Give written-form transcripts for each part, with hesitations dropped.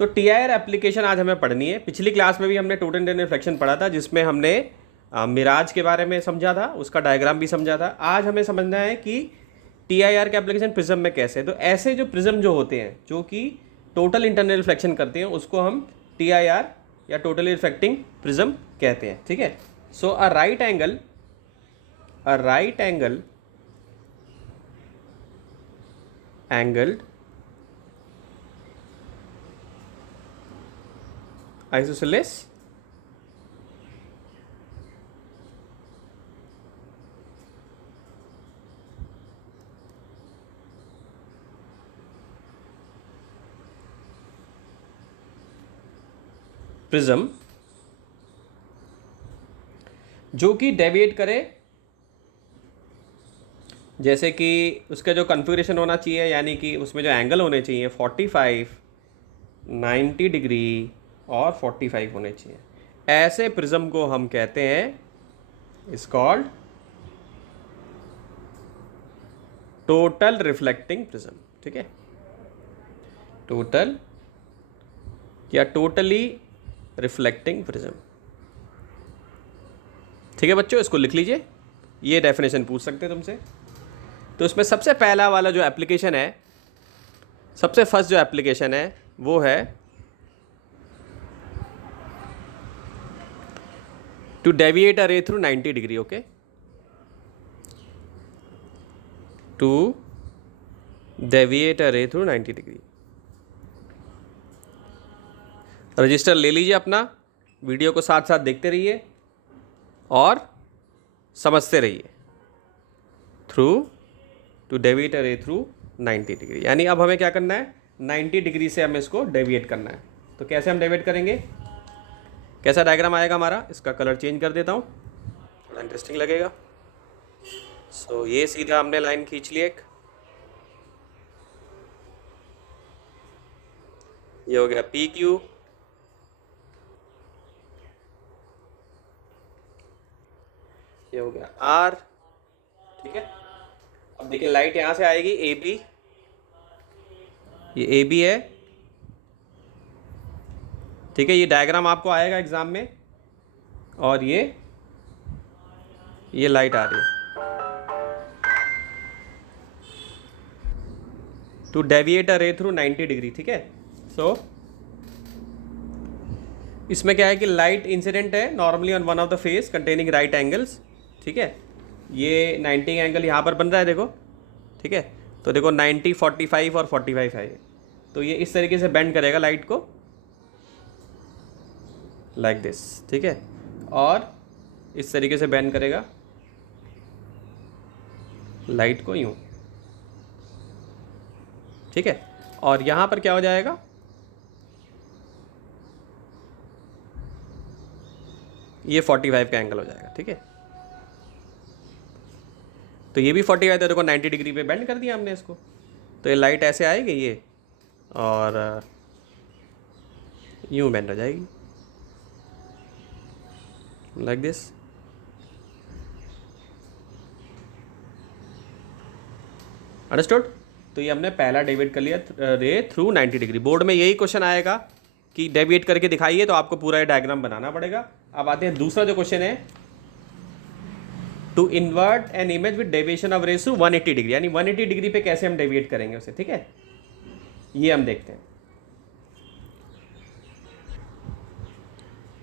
तो TIR application आज हमें पढ़नी है। पिछली क्लास में भी हमने टोटल इंटरनल रिफ्लेक्शन पढ़ा था, जिसमें हमने मिराज के बारे में समझा था, उसका डायग्राम भी समझा था। आज हमें समझना है कि TIR का एप्लीकेशन प्रिज्म में कैसे है। तो ऐसे जो प्रिज्म जो होते हैं जो कि टोटल इंटरनल रिफ्लेक्शन करते हैं, उसको हम TIR या टोटली रिफ्लेक्टिंग प्रिज्म कहते हैं। ठीक है। So a right angle angled isosceles prism जो कि डेविएट करे, जैसे कि उसका जो कन्फिगरेशन होना चाहिए, यानी कि उसमें जो एंगल होने चाहिए 45, 90 डिग्री और 45 होने चाहिए। ऐसे प्रिज्म को हम कहते हैं is called total reflecting prism. ठीक है, टोटल या टोटली रिफ्लेक्टिंग प्रिज्म। ठीक है बच्चों, इसको लिख लीजिए, ये डेफिनेशन पूछ सकते हैं तुमसे। तो इसमें सबसे पहला वाला जो एप्लीकेशन है, सबसे फर्स्ट जो एप्लीकेशन है वो है to deviate a ray through 90 degree. Okay, to deviate a ray through 90 degree. Register ले लीजिए अपना, वीडियो को साथ साथ देखते रहिए और समझते रहिए। Through to deviate a ray through 90 degree, यानी अब हमें क्या करना है, 90 डिग्री से हमें इसको डेविएट करना है। तो कैसे हम डेविएट करेंगे, कैसा डायग्राम आएगा हमारा। इसका कलर चेंज कर देता हूँ, थोड़ा इंटरेस्टिंग लगेगा। सो ये सीधा हमने लाइन खींच ली एक, ये हो गया PQ, ये हो गया R। ठीक है, अब देखिए लाइट यहाँ से आएगी AB, ये AB है। ठीक है, ये डायग्राम आपको आएगा एग्जाम में, और ये लाइट आ रही है। To deviate a ray through 90 degree. ठीक है, सो इसमें क्या है कि लाइट इंसिडेंट है normally on one of the face containing right angles. ठीक है, ये 90 एंगल यहाँ पर बन रहा है, देखो। ठीक है, तो देखो 90, 45 और 45 है, तो ये इस तरीके से बेंड करेगा लाइट को, लाइक दिस। ठीक है, और इस तरीके से बेंड करेगा लाइट को यूं। ठीक है, और यहाँ पर क्या हो जाएगा, ये 45 का एंगल हो जाएगा। ठीक है, तो ये भी 45 है, देखो 90 डिग्री पे बेंड कर दिया हमने इसको। तो ये लाइट ऐसे आएगी ये, और यूं बेंड हो जाएगी लाइक दिस। अंडरस्टूड। तो ये हमने पहला डेविएट कर लिया रे थ्रू 90 डिग्री। बोर्ड में यही क्वेश्चन आएगा कि डेविएट करके दिखाइए, तो आपको पूरा ये डायग्राम बनाना पड़ेगा। अब आते हैं दूसरा जो क्वेश्चन है, to invert an image with deviation of rays through 180 degree, यानी 180 डिग्री पे कैसे हम डेविएट करेंगे उसे। ठीक है, ये हम देखते हैं।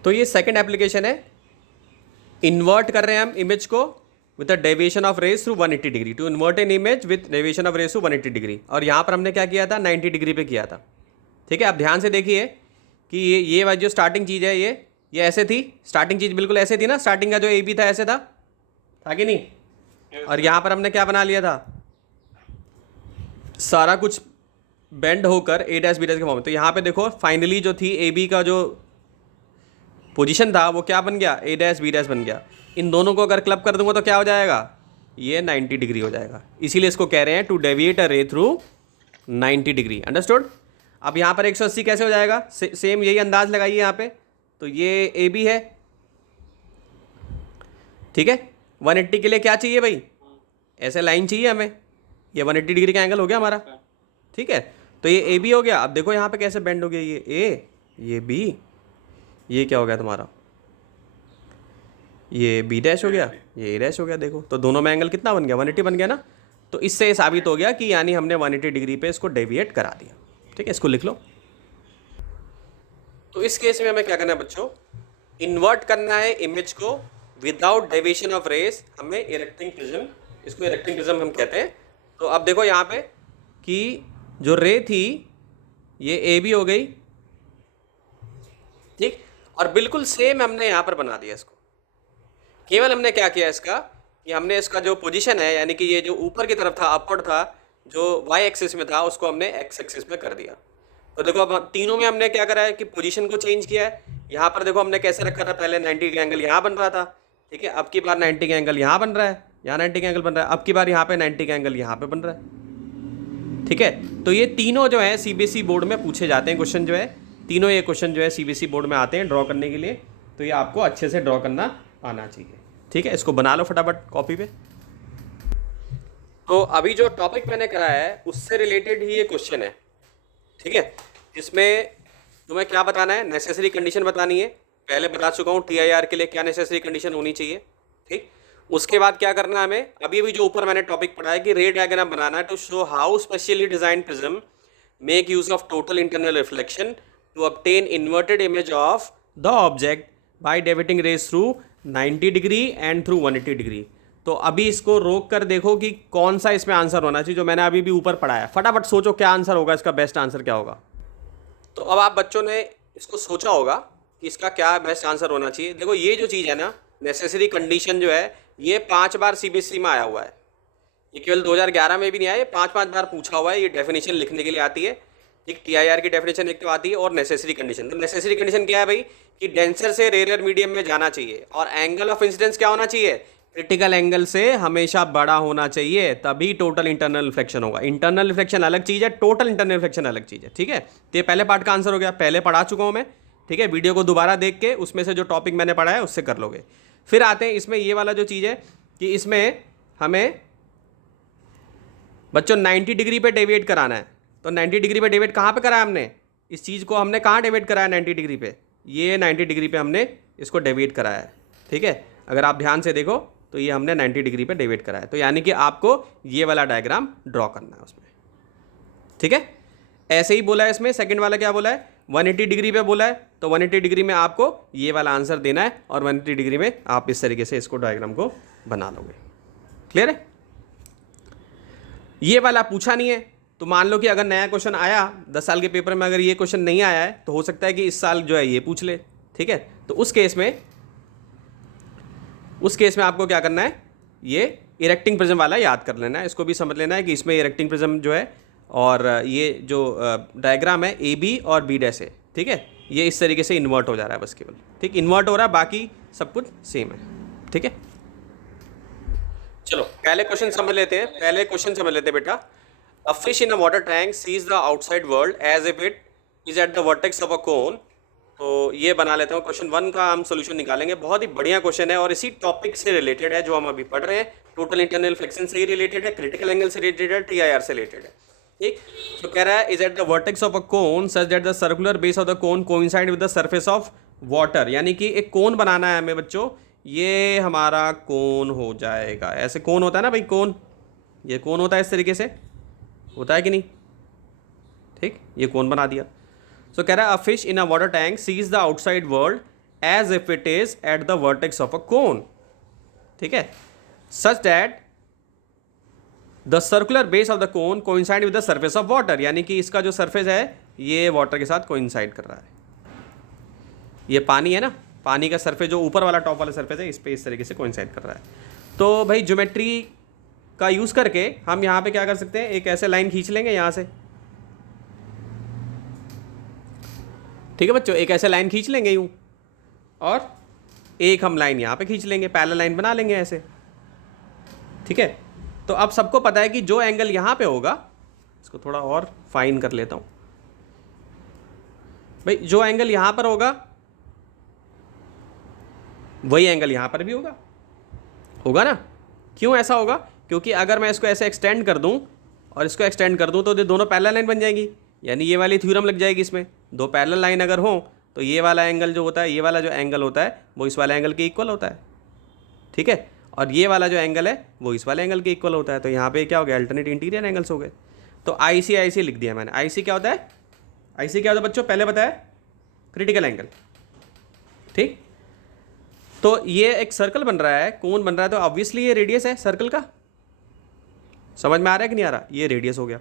तो ये सेकंड एप्लीकेशन है, इन्वर्ट कर रहे हैं हम इमेज को with the deviation of rays through 180 degree. To invert an image with deviation of rays through 180 degree, और यहाँ पर हमने क्या किया था, 90 डिग्री पे किया था। ठीक है, अब ध्यान से देखिए कि ये वाली जो स्टार्टिंग चीज़ है, ये ऐसे थी, स्टार्टिंग चीज़ बिल्कुल ऐसे थी ना, स्टार्टिंग का जो AB था ऐसे था कि नहीं। और यहाँ पर हमने क्या बना लिया था, सारा कुछ बेंड होकर A डैश B डैश के फॉर्म में। तो यहाँ पे देखो फाइनली जो थी AB का जो पोजीशन था वो क्या बन गया, A डैश B डैश बन गया। इन दोनों को अगर क्लब कर दूंगा तो क्या हो जाएगा, ये 90 डिग्री हो जाएगा। इसीलिए इसको कह रहे हैं to deviate a ray through 90 degree. Understood. अब यहाँ पर 180 कैसे हो जाएगा, सेम यही अंदाज लगाइए यहाँ पे। तो ये AB है। ठीक है, 180 के लिए क्या चाहिए भाई, ऐसे लाइन चाहिए हमें, ये 180 डिग्री का एंगल हो गया हमारा। ठीक है, तो तो ये ए बी हो गया। अब देखो यहाँ पे कैसे बेंड हो गया, ये ए, ये बी, ये क्या हो गया तुम्हारा, ये बी डैश हो गया, ये ए डैश हो गया। देखो तो दोनों में एंगल कितना बन गया, 180 बन गया ना। तो इससे ये साबित हो गया कि यानी हमने 180 डिग्री पे इसको डेविएट करा दिया। ठीक है, इसको लिख लो। तो इस केस में हमें क्या करना है बच्चों, इन्वर्ट करना है इमेज को विदाउट डेविएशन ऑफ रेस, हमें इरेक्टिंग प्रिज्म, इसको इरेक्टिंग प्रिज्म हम कहते हैं। तो अब देखो यहाँ पे कि जो रे थी ये ए बी हो गई, ठीक, और बिल्कुल सेम हमने यहाँ पर बना दिया इसको। केवल हमने क्या किया इसका कि हमने इसका जो पोजीशन है, यानी कि ये जो ऊपर की तरफ था, अपवर्ड था, जो वाई एक्सिस में था, उसको हमने एक्स एक्सिस में कर दिया। तो देखो अब तीनों में हमने क्या करा है कि पोजीशन को चेंज किया है। यहाँ पर देखो हमने कैसे रखा था, पहले 90 का एंगल यहाँ बन रहा था, ठीक है, अब की बार 90 का एंगल यहाँ बन रहा है, यहाँ 90 का एंगल बन रहा है, अब की बार यहाँ पे 90 का एंगल यहाँ पे बन रहा है। ठीक है, तो ये तीनों जो है सीबीएसई बोर्ड में पूछे जाते हैं क्वेश्चन, जो है तीनों ये क्वेश्चन जो है सीबीएसई बोर्ड में आते हैं ड्रॉ करने के लिए। तो ये आपको अच्छे से ड्रॉ करना आना चाहिए। ठीक है, इसको बना लो फटाफट कॉपी पे। तो अभी जो टॉपिक मैंने कराया है उससे रिलेटेड ही ये क्वेश्चन है। ठीक है, इसमें तुम्हें क्या बताना है, नेसेसरी कंडीशन बतानी है। पहले बता चुका हूँ टीआईआर के लिए क्या नेसेसरी कंडीशन होनी चाहिए। ठीक, उसके बाद क्या करना है हमें, अभी भी जो ऊपर मैंने टॉपिक पढ़ा है कि रे डायग्राम बनाना है to show how specially design prism make use of total internal reflection to obtain inverted image of the object by deviating rays through 90 degree and through 180 degree. तो अभी इसको रोक कर देखो कि कौन सा इसमें आंसर होना चाहिए, जो मैंने अभी भी ऊपर पढ़ाया। फटाफट सोचो क्या आंसर होगा, इसका बेस्ट आंसर क्या होगा। तो अब आप बच्चों ने इसको सोचा होगा कि इसका क्या बेस्ट आंसर होना चाहिए। देखो ये जो चीज़ है ना, नेसेसरी कंडीशन जो है, ये 5 बार सीबीएसई में आया हुआ है। ये केवल 2011 में भी नहीं आया, ये 5 बार पूछा हुआ है। ये डेफिनेशन लिखने के लिए आती है। ठीक, टीआईआर की डेफिनेशन एक तो आती है और नेसेसरी कंडीशन। तो नेसेसरी कंडीशन क्या है भाई कि डेंसर से रेयर मीडियम में जाना चाहिए और एंगल ऑफ इंसिडेंस क्या होना चाहिए, क्रिटिकल एंगल से हमेशा बड़ा होना चाहिए, तभी टोटल इंटरनल रिफ्लेक्शन होगा। इंटरनल रिफ्लेक्शन अलग चीज़ है, टोटल इंटरनल रिफ्लेक्शन अलग चीज़ है। ठीक है, तो ये पहले पार्ट का आंसर हो गया, पहले पढ़ा चुका हूँ मैं। ठीक है, वीडियो को दोबारा देख के उसमें से जो टॉपिक मैंने पढ़ा है उससे कर लोगे। फिर आते हैं इसमें ये वाला जो चीज़ है कि इसमें हमें बच्चों 90 डिग्री पे डेविएट कराना है। तो 90 डिग्री पे डेविएट कहाँ पे करा है हमने, इस चीज़ को हमने कहाँ डेविएट कराया 90 डिग्री पे, ये 90 डिग्री पे हमने इसको डेविएट कराया है। ठीक है, अगर आप ध्यान से देखो तो ये हमने 90 डिग्री पे डेविएट कराया है। तो यानी कि आपको ये वाला डायग्राम ड्रॉ करना है उसमें। ठीक है, ऐसे ही बोला है इसमें। सेकंड वाला क्या बोला है, 180 डिग्री पे बोला है, तो 180 डिग्री में आपको ये वाला आंसर देना है और 180 डिग्री में आप इस तरीके से इसको डायग्राम को बना लोगे। क्लियर है, ये वाला पूछा नहीं है। तो मान लो कि अगर नया क्वेश्चन आया 10 साल के पेपर में, अगर ये क्वेश्चन नहीं आया है तो हो सकता है कि इस साल जो है ये पूछ ले। ठीक है, तो उस केस में आपको क्या करना है, ये इरेक्टिंग प्रिज्म वाला याद कर लेना है। इसको भी समझ लेना है कि इसमें इरेक्टिंग प्रिज्म जो है और ये जो डायग्राम है ए बी और बी डैश है, ठीक है, ये इस तरीके से इन्वर्ट हो जा रहा है बस केवल। ठीक, इन्वर्ट हो रहा है, बाकी सब कुछ सेम है। ठीक है, चलो पहले क्वेश्चन समझ लेते हैं। बेटा, A fish in a water tank sees the outside world as if it is at the vertex of a cone। तो ये बना लेते हैं। क्वेश्चन 1 का हम सोल्यूशन निकालेंगे। बहुत ही बढ़िया क्वेश्चन है और इसी टॉपिक से रिलेटेड है जो हम अभी पढ़ रहे हैं। टोटल इंटरनल रिफ्लेक्शन से ही रिलेटेड है, क्रिटिकल एंगल से रिलेटेड है, टीआईआर से रिलेटेड है। ठीक, तो कह रहा है is at the vertex of a cone such that the circular base of the cone coincide with the surface of water. यानी कि एक कोन बनाना है हमें बच्चों, ये हमारा कोन हो जाएगा। ऐसे कोन होता है ना भाई, कोन, ये कोन होता है, इस तरीके से होता है कि नहीं। ठीक, ये कोन बना दिया। सो कह रहा है a fish in a water tank sees the outside world as if it is at the vertex of a cone. ठीक है, such that the circular base of the cone coincide with the surface of water. यानी कि इसका जो surface है ये water के साथ कोइंसाइड कर रहा है। ये पानी है ना, पानी का सरफेस जो ऊपर वाला टॉप वाला सरफेस है इस पे इस तरीके से कोइंसाइड कर रहा है। तो भाई ज्योमेट्री का यूज़ करके हम यहाँ पे क्या कर सकते हैं, एक ऐसे लाइन खींच लेंगे यहाँ से। ठीक है बच्चों, एक ऐसे लाइन खींच लेंगे यूँ, और एक हम लाइन यहाँ पे खींच लेंगे, पैरेलल लाइन बना लेंगे ऐसे। ठीक है, तो अब सबको पता है कि जो एंगल यहाँ पे होगा, इसको थोड़ा और फाइन कर लेता हूँ भाई, जो एंगल यहाँ पर होगा वही एंगल यहाँ पर भी होगा ना। क्यों ऐसा होगा, क्योंकि अगर मैं इसको ऐसे एक्सटेंड कर दूं और इसको एक्सटेंड कर दूं तो ये दोनों पैरेलल लाइन बन जाएंगी। यानी ये वाली थ्योरम लग जाएगी इसमें। दो पैरेलल लाइन अगर हो तो ये वाला एंगल जो होता है, ये वाला जो एंगल होता है वो इस वाले एंगल के इक्वल होता है, ठीक है, और ये वाला जो एंगल है वो इस वाले एंगल के इक्वल होता है। तो यहाँ पे क्या हो गया, अल्टरनेट इंटीरियर एंगल्स हो गए। तो आई सी लिख दिया मैंने। आई सी क्या होता है, आई सी क्या होता है बच्चों, पहले बताया, क्रिटिकल एंगल, ठीक। तो ये एक सर्कल बन रहा है, कोन बन रहा है, तो ऑब्वियसली ये रेडियस है सर्कल का। समझ में आ रहा है कि नहीं आ रहा, ये रेडियस हो गया।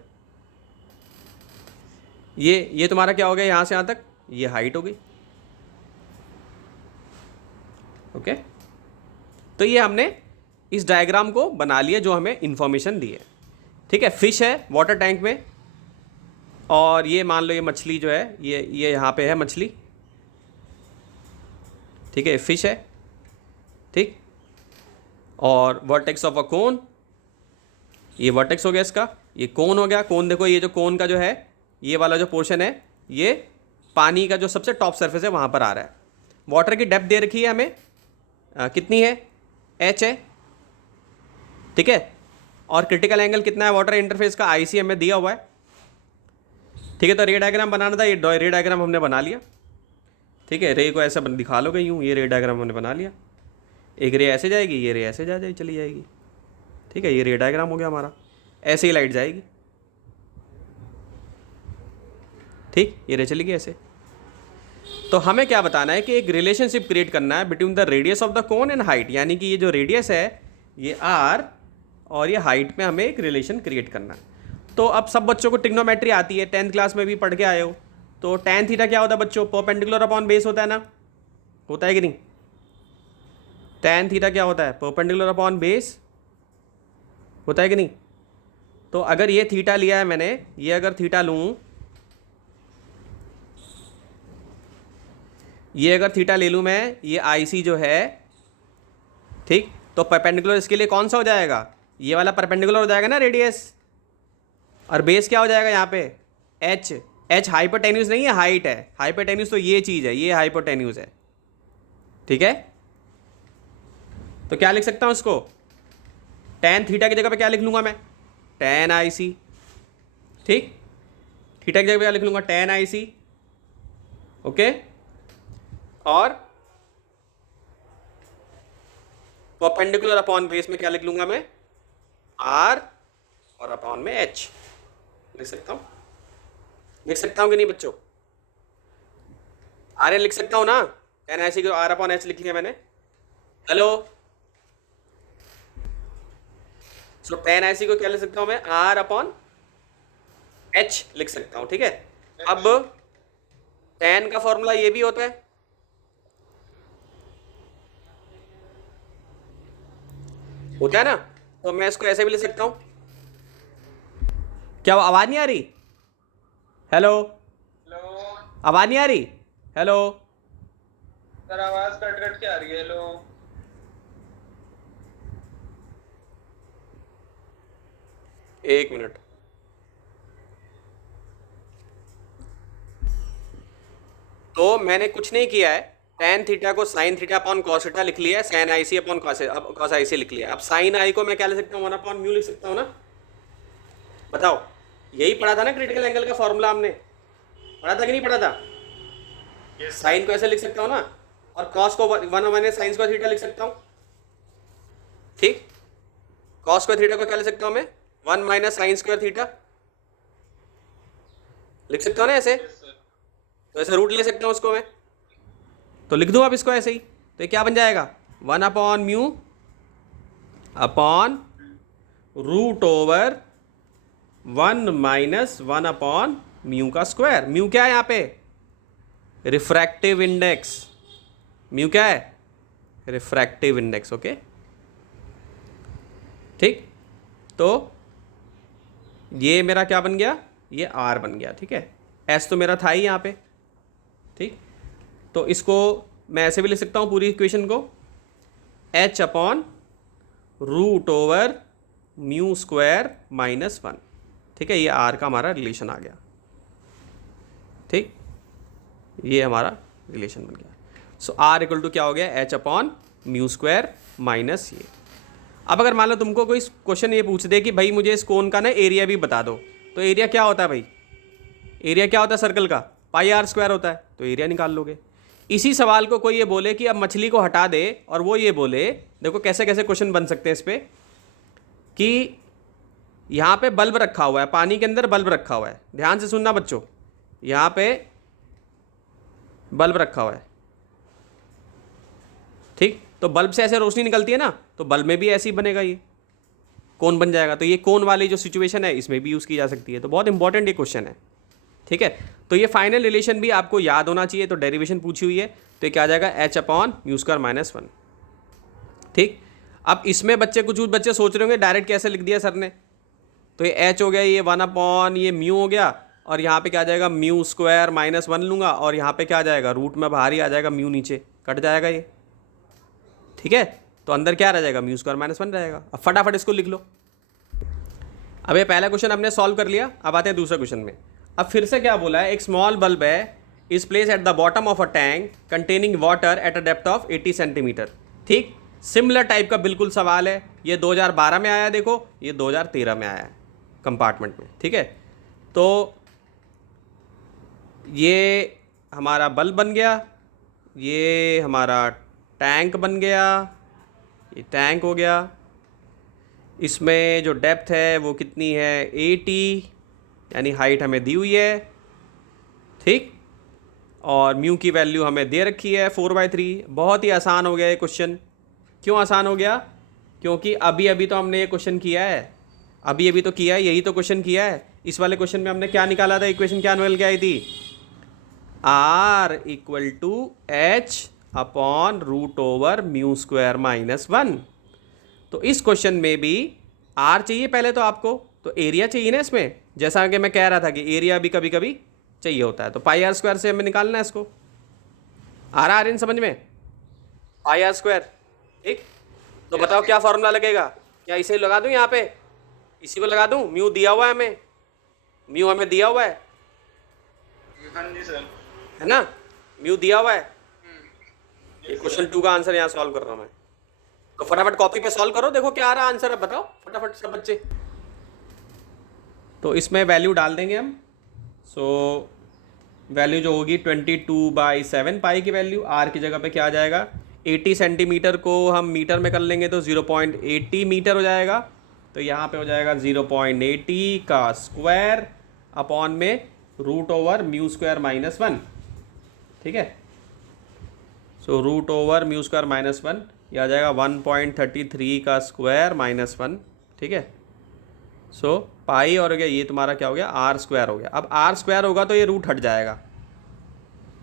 ये तुम्हारा क्या हो गया, यहाँ से यहाँ तक ये हाइट हो गई, ओके। तो ये हमने इस डायग्राम को बना लिया जो हमें इंफॉर्मेशन दी है, ठीक है। फिश है वाटर टैंक में, और ये मान लो ये मछली जो है, ये यहाँ पे है मछली, ठीक है, फिश है, ठीक। और वर्टेक्स ऑफ अ कोन, ये वर्टेक्स हो गया इसका, ये कोन हो गया। कोन देखो, ये जो कोन का जो है ये वाला जो पोर्शन है ये पानी का जो सबसे टॉप सरफेस है वहाँ पर आ रहा है। वाटर की डेप्थ दे रखी है हमें, कितनी है, h है, ठीक है। और क्रिटिकल एंगल कितना है वाटर इंटरफेस का, IC हमें दिया हुआ है, ठीक है। तो रे डायग्राम बनाना था, ये रे डायग्राम हमने बना लिया, ठीक है। रे को ऐसा दिखा लो यूँ, ये रे डायग्राम हमने बना लिया। एक रे ऐसे जाएगी, ये रे ऐसे जा चली जाएगी, ठीक है। ये रे डायग्राम हो गया हमारा, ऐसे ही लाइट जाएगी, ठीक। ये रे चली गई ऐसे। तो हमें क्या बताना है कि एक रिलेशनशिप क्रिएट करना है between the radius of the cone and height, यानी कि ये जो रेडियस है ये r और ये हाइट में हमें एक रिलेशन क्रिएट करना है। तो अब सब बच्चों को ट्रिग्नोमेट्री आती है, 10th क्लास में भी पढ़ के आए हो। तो tan थीटा क्या होता है बच्चों, परपेंडिकुलर अपॉन बेस होता है ना, होता है कि नहीं। tan थीटा क्या होता है, परपेंडिकुलर अपॉन बेस होता है कि नहीं। तो अगर ये थीटा लिया है मैंने, ये अगर थीटा लूँ, ये अगर थीटा ले लूँ मैं, ये IC जो है, ठीक। तो परपेंडिकुलर इसके लिए कौन सा हो जाएगा, ये वाला परपेंडिकुलर हो जाएगा ना रेडियस, और बेस क्या हो जाएगा यहाँ पे, h हाइपोटेन्यूज नहीं है, हाइट है। हाइपोटेन्यूज तो ये चीज़ है, ये हाइपोटेन्यूज है, ठीक है। तो क्या लिख सकता हूँ इसको, tan थीटा की जगह पे क्या लिख लूँगा मैं, tan IC, ठीक। थीटा की जगह पे क्या लिख लूँगा, tan IC, ओके। और परपेंडिकुलर अपॉन बेस में क्या लिख लूंगा मैं, r, और अपॉन में h लिख सकता हूं। लिख सकता हूं कि नहीं बच्चों, आर लिख सकता हूं ना, tan IC को r अपॉन h लिख लिया मैंने। हेलो, सो tan IC को क्या लिख सकता हूं मैं, r अपॉन h लिख सकता हूं, ठीक है। अब tan का फॉर्मूला ये भी होता है, होता है ना। तो मैं इसको ऐसे भी लिख सकता हूं। क्या आवाज नहीं आ रही, हेलो, आवाज नहीं आ रही, हेलो सर, आवाज कट कट के आ रही है, हेलो। एक मिनट, तो मैंने कुछ नहीं किया है, tan थीटा को sin theta upon cos theta लिख लिया है, sin IC upon cos IC लिख लिया। अब sin I को मैं क्या लिख सकता हूँ, 1 अपॉन म्यू लिख सकता हूँ ना। बताओ, यही पढ़ा था ना क्रिटिकल एंगल का फॉर्मूला, हमने पढ़ा था कि नहीं पढ़ा था। साइन को ऐसे लिख सकता हूँ ना, और cos को 1 माइनस साइन स्क्वायर थीटा लिख सकता हूँ, ठीक। cos स्क्वायर थीटा को क्या लिख सकता हूँ मैं, 1 माइनस साइन स्क्वायर थीटा लिख सकता हूँ ना ऐसे। तो ऐसे रूट ले सकता हूँ उसको मैं, तो लिख दूँ अब इसको ऐसे ही। तो ये क्या बन जाएगा, 1 upon mu upon root over 1 minus 1 upon mu का स्क्वायर। म्यू क्या है यहाँ पे, रिफ्रैक्टिव इंडेक्स। म्यू क्या है, रिफ्रैक्टिव इंडेक्स, ओके, ठीक। तो ये मेरा क्या बन गया, ये R बन गया, ठीक है। S तो मेरा था ही यहाँ पे, ठीक। तो इसको मैं ऐसे भी लिख सकता हूँ पूरी इक्वेशन को, H upon root over mu square minus 1, ठीक है। ये R का हमारा रिलेशन आ गया, ठीक। ये हमारा रिलेशन बन गया। सो R इक्वल टू क्या हो गया, H upon mu square minus ये। अब अगर मान लो तुमको कोई क्वेश्चन ये पूछ दे कि भाई मुझे इस कोन का ना एरिया भी बता दो, तो एरिया क्या होता है भाई, एरिया क्या होता है सर्कल का, पाई आर स्क्वायर होता है, तो एरिया निकाल लोगे। इसी सवाल को कोई ये बोले कि अब मछली को हटा दे और वो ये बोले, देखो कैसे कैसे क्वेश्चन बन सकते हैं इस पर, कि यहाँ पे बल्ब रखा हुआ है, पानी के अंदर बल्ब रखा हुआ है, ध्यान से सुनना बच्चों, यहाँ पे बल्ब रखा हुआ है, ठीक, तो बल्ब से ऐसे रोशनी निकलती है ना, तो बल्ब में भी ऐसे ही बनेगा, ये कोन बन जाएगा। तो ये कोन वाली जो सिचुएशन है इसमें भी यूज़ की जा सकती है। तो बहुत इंपॉर्टेंट ये क्वेश्चन है, ठीक है। तो ये फाइनल रिलेशन भी आपको याद होना चाहिए। तो डेरिवेशन पूछी हुई है, तो ये क्या आ जाएगा, h upon mu square minus 1, ठीक। अब इसमें बच्चे कुछ बच्चे सोच रहे होंगे डायरेक्ट कैसे लिख दिया सर ने, तो ये h हो गया, ये 1 अपॉन ये म्यू हो गया, और यहाँ पे क्या आ जाएगा, म्यू स्क्वायर माइनस 1 लूँगा, और यहाँ पे क्या आ जाएगा, रूट में बाहर ही आ जाएगा, म्यू नीचे कट जाएगा ये, ठीक है। तो अंदर क्या रह जाएगा, म्यू स्क्वायर माइनस 1 रहेगा। अब फटाफट इसको लिख लो। अब ये पहला क्वेश्चन हमने सॉल्व कर लिया, अब आते हैं दूसरे क्वेश्चन में। अब फिर से क्या बोला है, एक स्मॉल बल्ब है, is place at the bottom of a tank containing water at a depth of 80 centimetre, ठीक। सिमिलर टाइप का बिल्कुल सवाल है, ये 2012 में आया, देखो ये 2013 में आया है कंपार्टमेंट में, ठीक है। तो ये हमारा बल्ब बन गया, ये हमारा टैंक बन गया, ये टैंक हो गया, इसमें जो डेप्थ है वो कितनी है, 80, यानी हाइट हमें दी हुई है, ठीक, और म्यू की वैल्यू हमें दे रखी है 4/3। बहुत ही आसान हो गया ये क्वेश्चन। क्यों आसान हो गया, क्योंकि अभी अभी तो हमने ये क्वेश्चन किया है, अभी अभी तो किया है, यही तो क्वेश्चन किया है। इस वाले क्वेश्चन में हमने क्या निकाला था, इक्वेशन क्या निकल के आई थी, R equal to H upon root over mu square minus 1। तो इस क्वेश्चन में भी R चाहिए पहले तो आपको, तो एरिया चाहिए ना इसमें, जैसा कि मैं कह रहा था कि एरिया भी कभी कभी चाहिए होता है। तो पाई आर स्क्वायर से हमें निकालना है इसको, आ रहा इन समझ में, पाई आर स्क्वायर, ठीक। तो बताओ क्या फॉर्मूला लगेगा, क्या इसे लगा दूं, यहाँ पे इसी को लगा दूं, म्यू दिया हुआ है हमें, म्यू हमें दिया हुआ है, हाँ जी सर, है ना, म्यू दिया हुआ है। ये क्वेश्चन 2 का आंसर यहाँ सॉल्व कर रहा हूँ मैं। तो फटाफट कॉपी पे सॉल्व करो, देखो क्या आ रहा है आंसर, अब बताओ फटाफट सब बच्चे। तो इसमें वैल्यू डाल देंगे हम। सो वैल्यू जो होगी 22/7 पाई की वैल्यू, आर की जगह पे क्या आ जाएगा, 80 सेंटीमीटर को हम मीटर में कर लेंगे तो 0.80 मीटर हो जाएगा। तो यहाँ पे हो जाएगा 0.80 का स्क्वायर अपॉन में root over mu square minus 1, ठीक है। So root over mu square minus 1, यह आ जाएगा 1.33 का स्क्वायर माइनस 1, ठीक है। सो पाई और हो गया, ये तुम्हारा क्या हो गया, आर स्क्वायर हो गया। अब आर स्क्वायर होगा तो ये रूट हट जाएगा,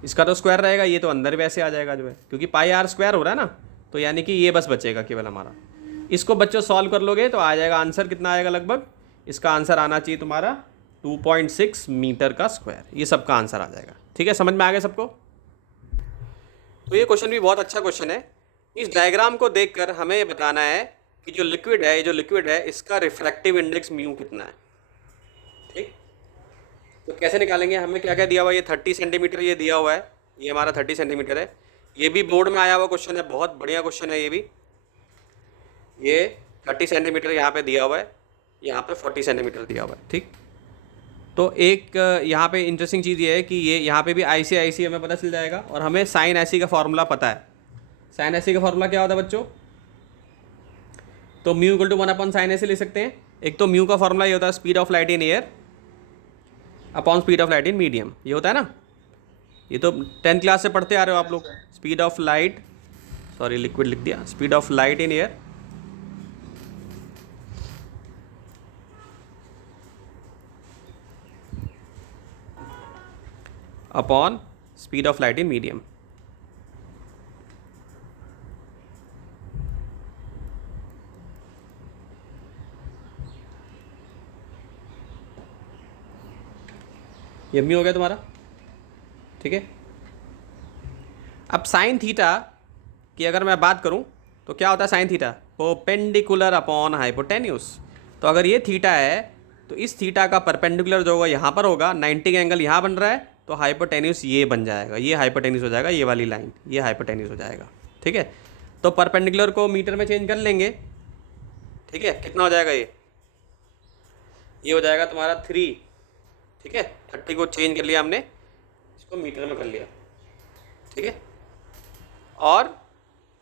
इसका तो स्क्वायर रहेगा, ये तो अंदर वैसे आ जाएगा जो है, क्योंकि पाई आर स्क्वायर हो रहा है ना, तो यानी कि ये बस बचेगा केवल हमारा। इसको बच्चों सॉल्व कर लोगे तो आ जाएगा आंसर, कितना आएगा लगभग, इसका आंसर आना चाहिए तुम्हारा 2.6 मीटर का स्क्वायर, ये सबका आंसर आ जाएगा, ठीक है। समझ में आ गया सबको। तो ये क्वेश्चन भी बहुत अच्छा क्वेश्चन है। इस डायग्राम को देखकर हमें ये बताना है कि जो लिक्विड है, इसका रिफ्रैक्टिव इंडेक्स म्यू कितना है, ठीक। तो कैसे निकालेंगे, हमें क्या क्या दिया हुआ है, ये 30 सेंटीमीटर ये दिया हुआ है, ये हमारा 30 सेंटीमीटर है। ये भी बोर्ड में आया हुआ क्वेश्चन है, बहुत बढ़िया क्वेश्चन है ये भी। ये 30 सेंटीमीटर यहाँ पे दिया हुआ है, यहाँ पे 40 सेंटीमीटर दिया हुआ है, ठीक। तो एक यहाँ पे इंटरेस्टिंग चीज़ ये है कि ये यहाँ पे भी IC हमें पता चल जाएगा, और हमें साइन IC का फॉर्मूला पता है। साइन IC का फॉर्मूला क्या होता है बच्चों, तो mu equal to 1 upon sine IC लिख सकते हैं। एक तो म्यू का फॉर्मूला ये होता है speed of light in air upon speed of light in medium, ये होता है ना, ये तो 10th क्लास से पढ़ते आ रहे हो आप लोग। Speed of light, sorry liquid लिख दिया, speed of light in air upon speed of light in medium. ये म्यू हो गया तुम्हारा, ठीक है। अब साइन थीटा की अगर मैं बात करूं तो क्या होता है sine theta, perpendicular upon hypotenuse. तो अगर ये थीटा है तो इस थीटा का परपेंडिकुलर जो होगा यहाँ पर होगा, 90 का एंगल यहाँ बन रहा है, तो हाइपोटेन्यूस ये बन जाएगा, ये हाइपोटेन्यूस हो जाएगा, ये वाली लाइन ये हाइपोटेन्यूस हो जाएगा, ठीक है। तो परपेंडिकुलर को मीटर में चेंज कर लेंगे, ठीक है। कितना हो जाएगा ये हो जाएगा तुम्हारा 3, ठीक है, 30 को चेंज कर लिया हमने, इसको मीटर में कर लिया, ठीक है। और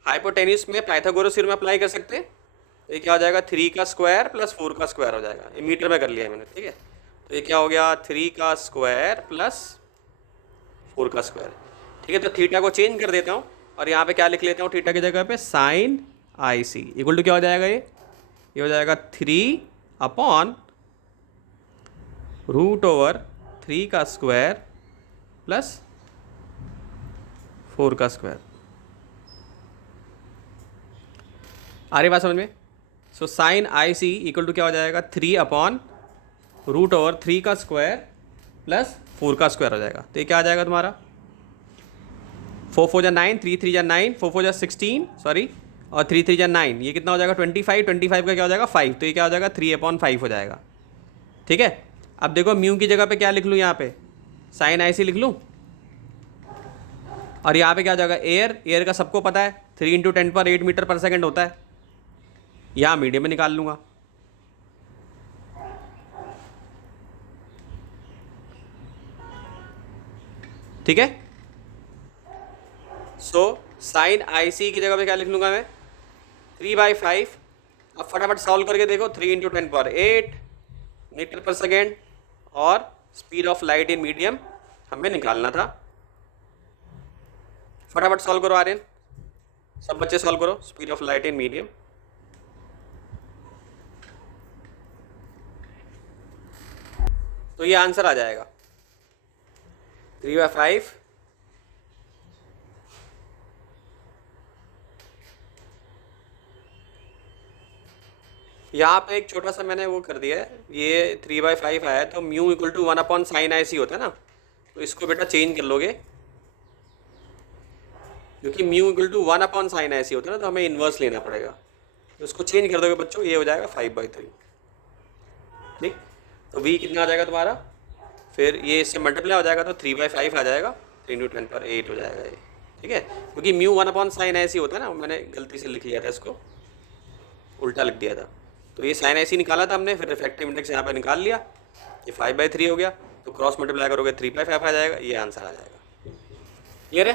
हाइपोटेन्यूस में पाइथागोरस थ्योरम अप्लाई कर सकते हैं, तो ये क्या हो जाएगा 3 का स्क्वायर प्लस 4 का स्क्वायर हो जाएगा, ये मीटर में कर लिया है मैंने, ठीक है। तो ये क्या हो गया 3 का स्क्वायर प्लस 4 का स्क्वायर, ठीक है। तो थीटा को चेंज कर देता हूँ और यहाँ पे क्या लिख लेता हूँ थीटा की जगह पे sine I C equal to क्या हो जाएगा, ये हो जाएगा 3 अपॉन रूट ओवर 3 का स्क्वायर प्लस 4 का स्क्वायर। आ रही बात समझ में? So sine I C equal to क्या हो जाएगा 3 अपॉन रूट ओवर 3 का स्क्वायर प्लस 4 का स्क्वायर हो जाएगा। तो ये क्या आ जाएगा तुम्हारा 4 4 जा 9, 3 3 जा 9, 4 4 जा 16 सॉरी, और 3 3 जा 9, ये कितना हो जाएगा 25, 25 का क्या हो जाएगा 5, तो ये क्या हो जाएगा 3 अपॉन 5 हो जाएगा, ठीक है। अब देखो म्यू की जगह पे क्या लिख लूँ, यहाँ पे साइन आई सी लिख लूँ, और यहाँ पे क्या हो जाएगा एयर का सबको पता है 3 × 10⁸ मीटर पर सेकेंड होता है, यहाँ मीडियम में निकाल लूँगा। ठीक है, सो साइन आई सी की जगह पे क्या लिख लूँगा मैं 3/5। अब फटाफट सॉल्व करके देखो 3 × 10⁸ मीटर पर सेकेंड, और speed of light in medium हमें निकालना था। फटाफट सॉल्व करो आर्यन, सब बच्चे सॉल्व करो, speed of light in medium. तो ये आंसर आ जाएगा 3/5 यहाँ पे एक छोटा सा मैंने वो कर दिया है, ये 3/5 आया तो mu equal to 1 upon sine I C होता है ना, तो इसको बेटा चेंज कर लोगे, क्योंकि mu equal to 1 upon sine I C होता है ना, तो हमें इन्वर्स लेना पड़ेगा, तो इसको चेंज कर दोगे बच्चों, ये हो जाएगा 5/3, ठीक। तो v कितना आ जाएगा तुम्हारा, फिर ये इससे मल्टीप्लाई हो जाएगा तो 3/5 आ जाएगा, 3 × 10⁸ हो जाएगा ये, ठीक है। क्योंकि mu 1 upon sine I C होता है ना, मैंने गलती से लिख लिया था, इसको उल्टा लिख दिया था, तो ये साइन आई सी निकाला था हमने, फिर रिफ्रैक्टिव इंडेक्स यहाँ पे निकाल लिया, ये 5/3 हो गया, तो क्रॉस मल्टीप्लाई करोगे 3/5 आ जाएगा, ये आंसर आ जाएगा। क्लियर है?